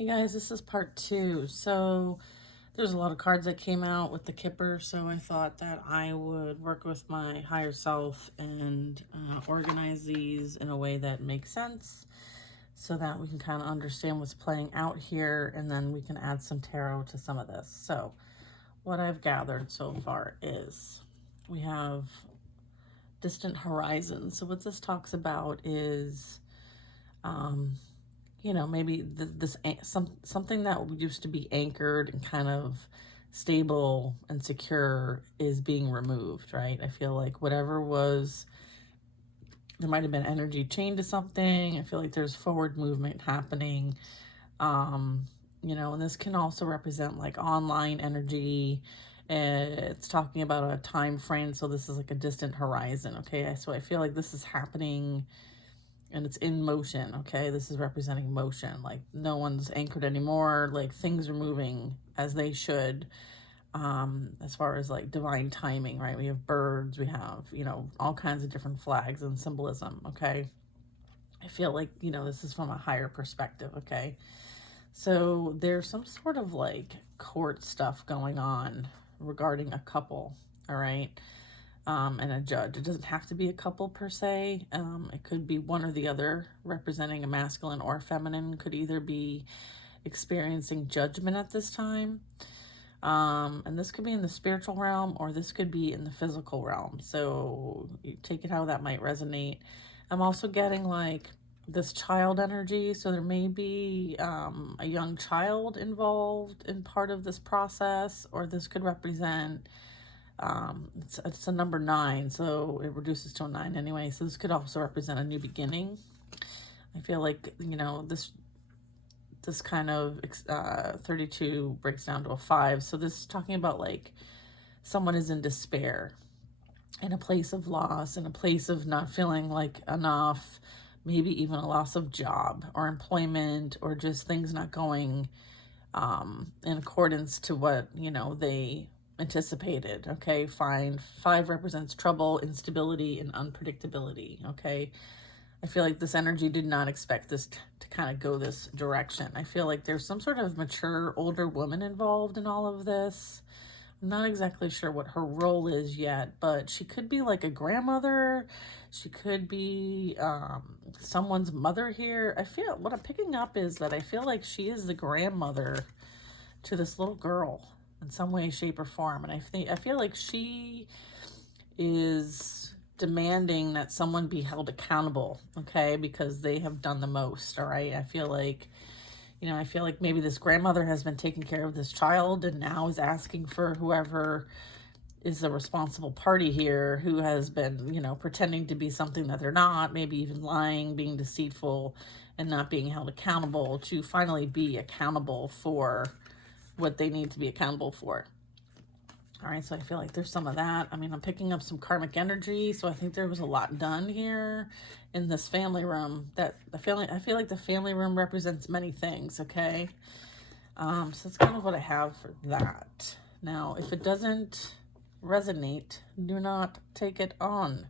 Hey guys, this is part two. So there's a lot of cards that came out with the Kipper, so I thought that I would work with my higher self and organize these in a way that makes sense so that we can kind of understand what's playing out here, and then we can add some tarot to some of this. So what I've gathered so far is we have distant horizon. So what this talks about is maybe something that used to be anchored and kind of stable and secure is being removed, right? I feel like whatever was, there might have been energy chained to something. I feel like there's forward movement happening. And this can also represent like online energy. It's talking about a time frame, so this is like a distant horizon, okay? So I feel like this is happening and it's in motion, okay? This is representing motion. Like no one's anchored anymore. Like things are moving as they should, as far as like divine timing, right? We have birds, we have, all kinds of different flags and symbolism, okay? I feel like, this is from a higher perspective, okay? So there's some sort of like court stuff going on regarding a couple, all right? And a judge. It doesn't have to be a couple per se. It could be one or the other, representing a masculine or feminine, could either be experiencing judgment at this time. And this could be in the spiritual realm or this could be in the physical realm. So you take it how that might resonate. I'm also getting like this child energy. So there may be a young child involved in part of this process, or this could represent it's a number 9, so it reduces to a 9 anyway. So this could also represent a new beginning. I feel like, this kind of 32 breaks down to a 5. So this is talking about like someone is in despair, in a place of loss, in a place of not feeling like enough, maybe even a loss of job or employment, or just things not going in accordance to what, they anticipated, okay? Fine. 5 represents trouble, instability, and unpredictability, okay? I feel like this energy did not expect this to kind of go this direction. I feel like there's some sort of mature, older woman involved in all of this. I'm not exactly sure what her role is yet, but she could be like a grandmother. She could be someone's mother here. What I'm picking up is that I feel like she is the grandmother to this little girl in some way, shape, or form. And I feel like she is demanding that someone be held accountable, okay, because they have done the most, all right? I feel like maybe this grandmother has been taking care of this child and now is asking for whoever is the responsible party here, who has been, pretending to be something that they're not, maybe even lying, being deceitful, and not being held accountable, to finally be accountable for what they need to be accountable for. All right, so I feel like there's some of that. I mean, I'm picking up some karmic energy, so I think there was a lot done here in this family room. I feel like the family room represents many things, okay? So that's kind of what I have for that. Now, if it doesn't resonate, do not take it on.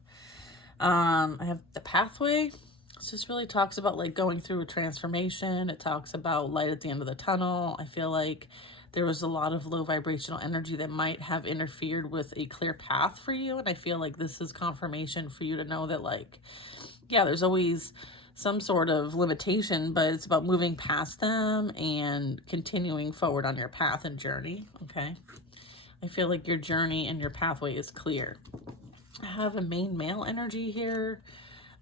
I have the pathway. So this really talks about like going through a transformation. It talks about light at the end of the tunnel. I feel like there was a lot of low vibrational energy that might have interfered with a clear path for you. And I feel like this is confirmation for you to know that, like, yeah, there's always some sort of limitation, but it's about moving past them and continuing forward on your path and journey, okay? I feel like your journey and your pathway is clear. I have a main male energy here,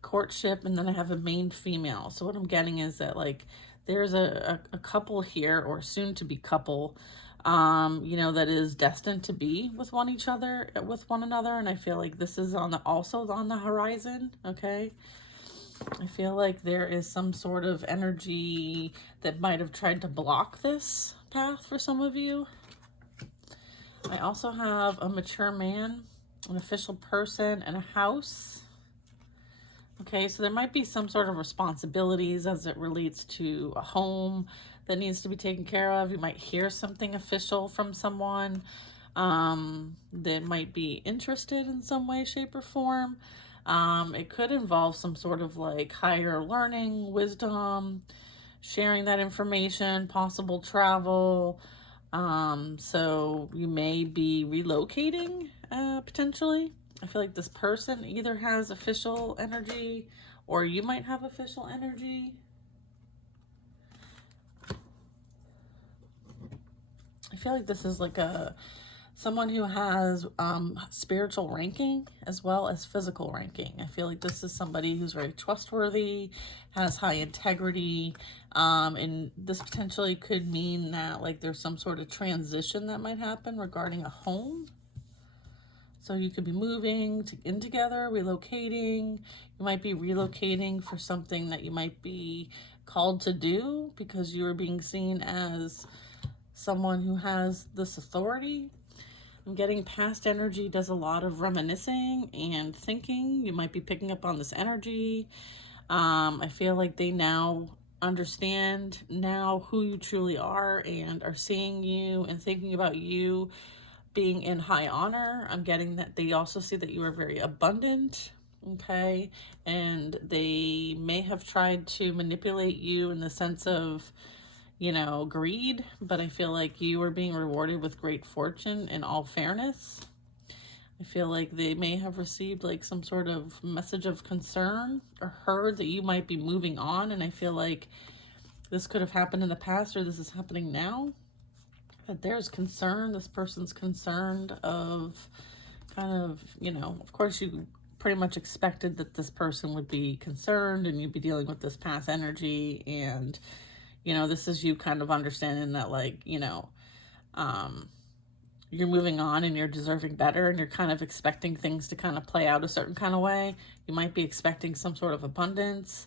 courtship, and then I have a main female. So what I'm getting is that like there's a couple here, or soon to be couple, that is destined to be with one another. And I feel like this is also on the horizon, okay? I feel like there is some sort of energy that might have tried to block this path for some of you. I also have a mature man, an official person, and a house. Okay, so there might be some sort of responsibilities as it relates to a home that needs to be taken care of. You might hear something official from someone that might be interested in some way, shape, or form. It could involve some sort of like higher learning, wisdom, sharing that information, possible travel. So you may be relocating, potentially. I feel like this person either has official energy or you might have official energy. I feel like this is like someone who has spiritual ranking as well as physical ranking. I feel like this is somebody who's very trustworthy, has high integrity, and this potentially could mean that like there's some sort of transition that might happen regarding a home. So you could be moving in together, relocating. You might be relocating for something that you might be called to do because you are being seen as someone who has this authority. I'm getting past energy does a lot of reminiscing and thinking. You might be picking up on this energy. I feel like they now understand now who you truly are and are seeing you and thinking about you being in high honor. I'm getting that they also see that you are very abundant, okay? And they may have tried to manipulate you in the sense of, you know, greed, but I feel like you are being rewarded with great fortune in all fairness. I feel like they may have received like some sort of message of concern or heard that you might be moving on, and I feel like this could have happened in the past or this is happening now. But there's concern, this person's concerned of kind of, you know, of course you pretty much expected that this person would be concerned and you'd be dealing with this past energy, and you know, this is you kind of understanding that like, you know, you're moving on and you're deserving better and you're kind of expecting things to kind of play out a certain kind of way. You might be expecting some sort of abundance.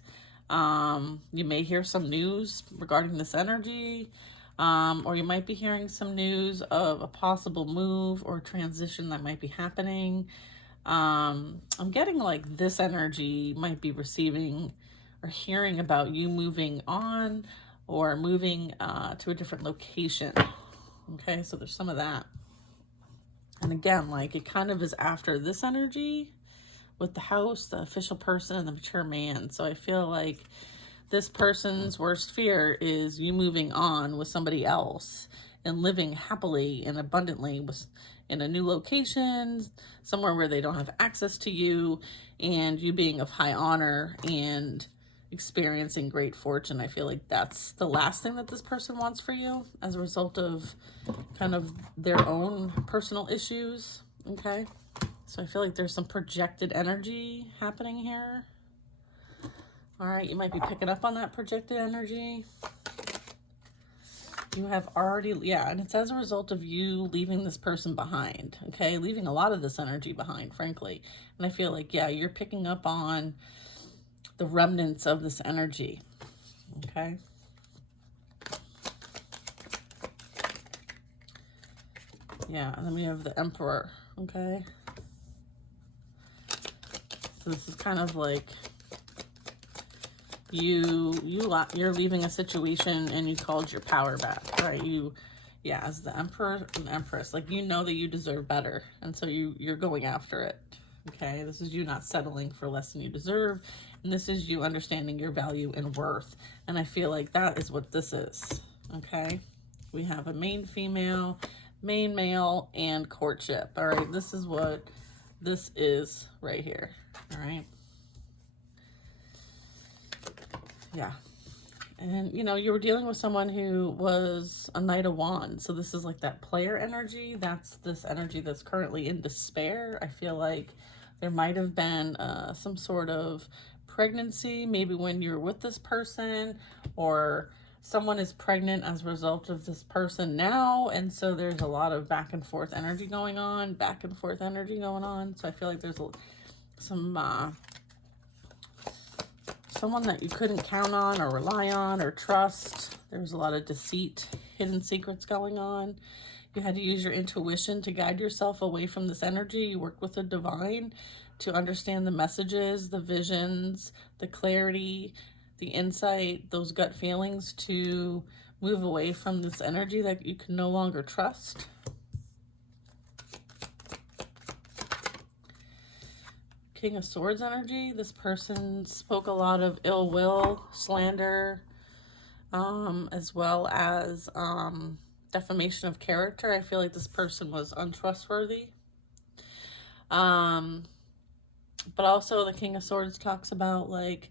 You may hear some news regarding this energy. Or you might be hearing some news of a possible move or transition that might be happening. I'm getting like this energy might be receiving or hearing about you moving on or moving to a different location. Okay, so there's some of that. And again, like it kind of is after this energy with the house, the official person, and the mature man. So I feel like this person's worst fear is you moving on with somebody else and living happily and abundantly in a new location, somewhere where they don't have access to you, and you being of high honor and experiencing great fortune. I feel like that's the last thing that this person wants for you as a result of kind of their own personal issues. Okay, so I feel like there's some projected energy happening here. All right, you might be picking up on that projected energy. You have already, yeah, and it's as a result of you leaving this person behind, okay? Leaving a lot of this energy behind, frankly. And I feel like, yeah, you're picking up on the remnants of this energy, okay? Yeah, and then we have the Emperor, okay? So this is kind of like you're leaving a situation and you called your power back, right? Yeah, as the Emperor and Empress, like you know that you deserve better, and so you're going after it. Okay, this is you not settling for less than you deserve, and this is you understanding your value and worth. And I feel like that is what this is. Okay, we have a main female, main male, and courtship. All right, this is what this is right here. All right. Yeah. And, you know, you were dealing with someone who was a Knight of Wands. So this is like that player energy. That's this energy that's currently in despair. I feel like there might have been some sort of pregnancy, maybe when you're with this person, or someone is pregnant as a result of this person now. And so there's a lot of back and forth energy going on, So I feel like there's some someone that you couldn't count on or rely on or trust. There was a lot of deceit, hidden secrets going on. You had to use your intuition to guide yourself away from this energy. You worked with the divine to understand the messages, the visions, the clarity, the insight, those gut feelings, to move away from this energy that you can no longer trust. King of Swords energy. This person spoke a lot of ill will, slander, as well as defamation of character. I feel like this person was untrustworthy. But also the King of Swords talks about like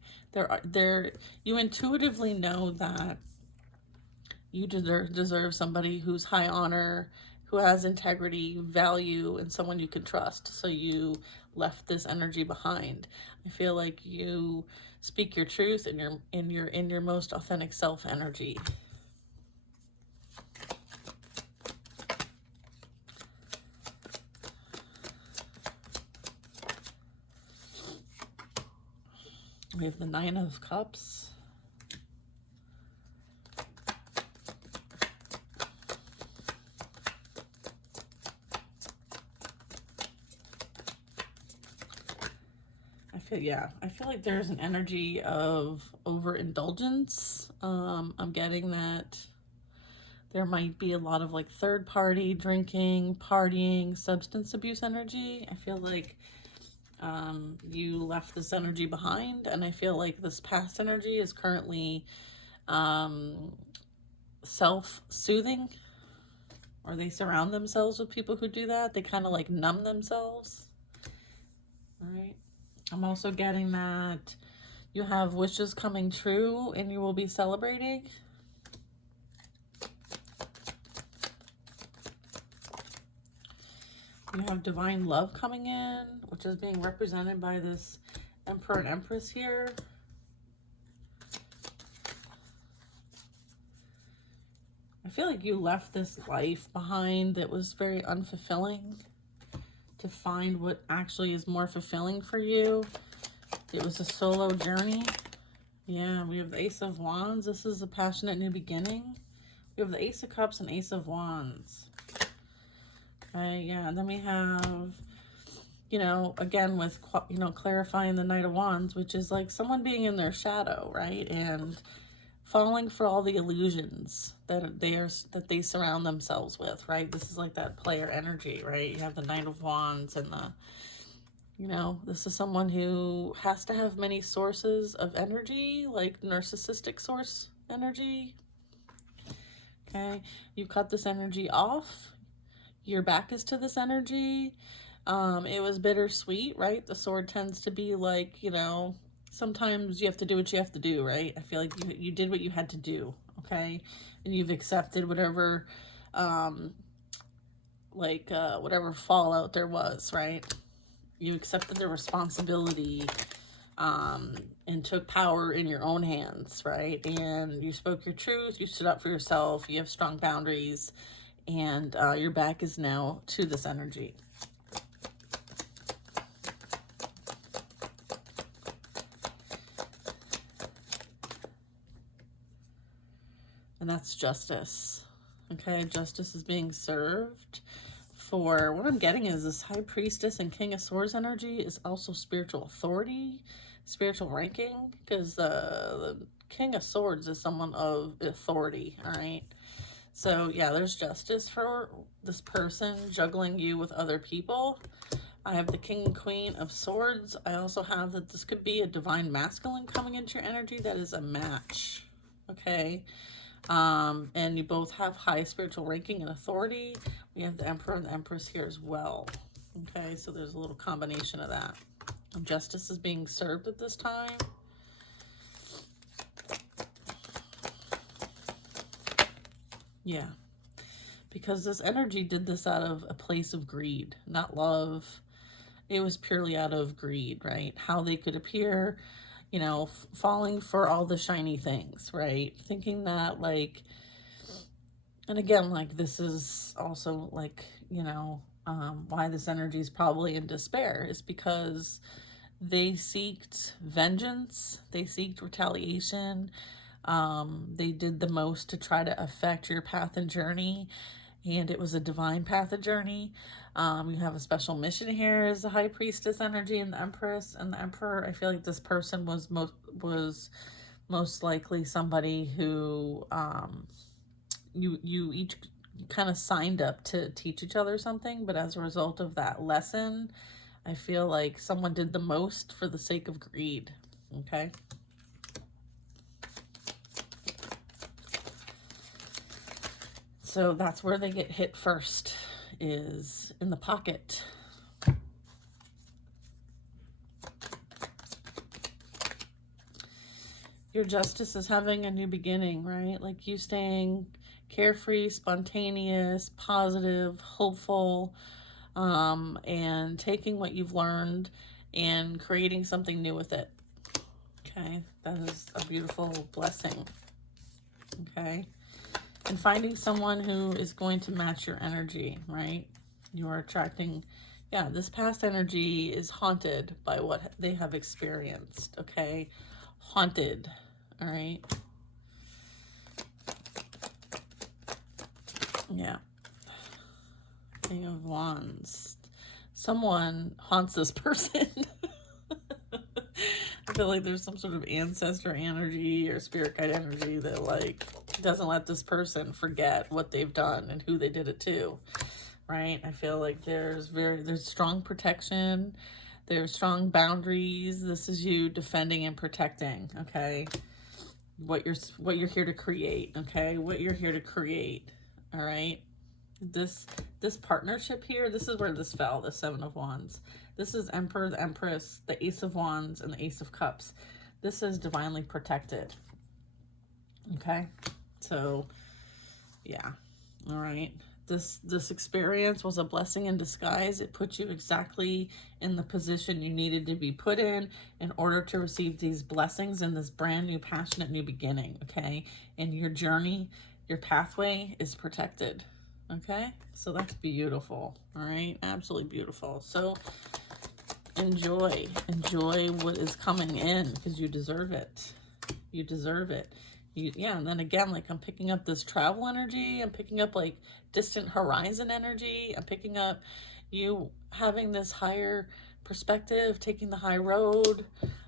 you intuitively know that you deserve somebody who's high honor, who has integrity, value, and someone you can trust. So you left this energy behind. I feel like you speak your truth and you're in your most authentic self energy. We have the Nine of Cups. I feel like there's an energy of overindulgence. I'm getting that there might be a lot of like third party drinking, partying, substance abuse energy. I feel like you left this energy behind, and I feel like this past energy is currently self-soothing, or they surround themselves with people who do that. They kind of like numb themselves. All right. I'm also getting that you have wishes coming true and you will be celebrating. You have divine love coming in, which is being represented by this Emperor and Empress here. I feel like you left this life behind that was very unfulfilling to find what actually is more fulfilling for you. It was a solo journey. Yeah, we have the Ace of Wands. This is a passionate new beginning. We have the Ace of Cups and Ace of Wands. Okay, yeah, and then we have, you know, again with, you know, clarifying the Knight of Wands, which is like someone being in their shadow, right? And falling for all the illusions that they surround themselves with, right? This is like that player energy, right? You have the Knight of Wands and the, you know, this is someone who has to have many sources of energy, like narcissistic source energy. Okay, you cut this energy off. Your back is to this energy. It was bittersweet, right? The sword tends to be like, you know, sometimes you have to do what you have to do, right? I feel like you did what you had to do, okay? And you've accepted whatever, whatever fallout there was, right? You accepted the responsibility and took power in your own hands, right? And you spoke your truth, you stood up for yourself, you have strong boundaries, and your back is now to this energy. And that's justice. Okay, justice is being served. For what I'm getting is this High Priestess and King of Swords energy is also spiritual authority, spiritual ranking, because the King of Swords is someone of authority, all right? So yeah, there's justice for this person juggling you with other people. I have the King and Queen of Swords. I also have that this could be a divine masculine coming into your energy that is a match, okay? And you both have high spiritual ranking and authority. We have the Emperor and the Empress here as well. Okay, so there's a little combination of that. Justice is being served at this time. Yeah, because this energy did this out of a place of greed, not love. It was purely out of greed, right? How they could appear, you know, falling for all the shiny things, right? Thinking that, like, and again, like, this is also, like, you know, why this energy is probably in despair is because they seeked vengeance, they seeked retaliation, they did the most to try to affect your path and journey, and it was a divine path and journey. You have a special mission here as the High Priestess energy and the Empress and the Emperor. I feel like this person was most likely somebody who you each kind of signed up to teach each other something, but as a result of that lesson, I feel like someone did the most for the sake of greed, okay? So that's where they get hit first, is in the pocket. Your Justice is having a new beginning, right? Like you staying carefree, spontaneous, positive, hopeful, and taking what you've learned and creating something new with it. Okay, that is a beautiful blessing. Okay, and finding someone who is going to match your energy, right? You are attracting, yeah, this past energy is haunted by what they have experienced, okay? Haunted, all right? Yeah. King of Wands. Someone haunts this person. I feel like there's some sort of ancestor energy or spirit guide energy that like doesn't let this person forget what they've done and who they did it to, right? I feel like there's strong protection, there's strong boundaries. This is you defending and protecting, okay? What you're here to create, okay? What you're here to create, all right? This partnership here, this is where this fell, the Seven of Wands. This is Emperor, the Empress, the Ace of Wands, and the Ace of Cups. This is divinely protected. Okay? So, yeah. All right. This experience was a blessing in disguise. It put you exactly in the position you needed to be put in order to receive these blessings and this brand new, passionate new beginning, okay? And your journey, your pathway is protected. Okay, so that's beautiful. All right, absolutely beautiful. So enjoy what is coming in, because you deserve it. You deserve it. Yeah, and then again, like I'm picking up this travel energy. I'm picking up like distant horizon energy. I'm picking up you having this higher perspective, taking the high road.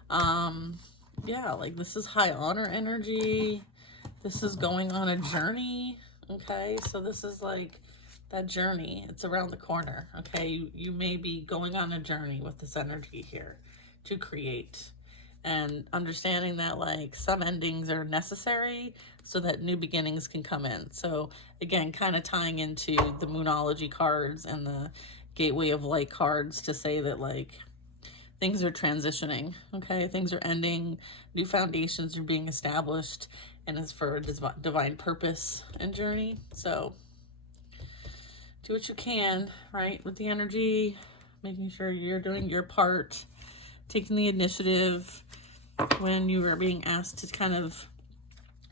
Yeah, like this is high honor energy. This is going on a journey. Okay, so this is like that journey. It's around the corner. Okay, you may be going on a journey with this energy here to create, and understanding that like some endings are necessary so that new beginnings can come in. So again, kind of tying into the Moonology cards and the Gateway of Light cards to say that like things are transitioning, okay? Things are ending, new foundations are being established, and it's for a divine purpose and journey. So do what you can, right, with the energy, making sure you're doing your part, taking the initiative when you are being asked to kind of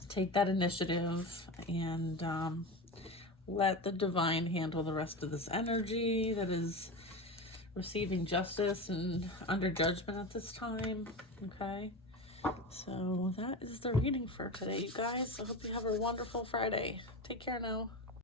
take that initiative, and let the divine handle the rest of this energy that is receiving justice and under judgment at this time, okay? So that is the reading for today, you guys. I hope you have a wonderful Friday. Take care now.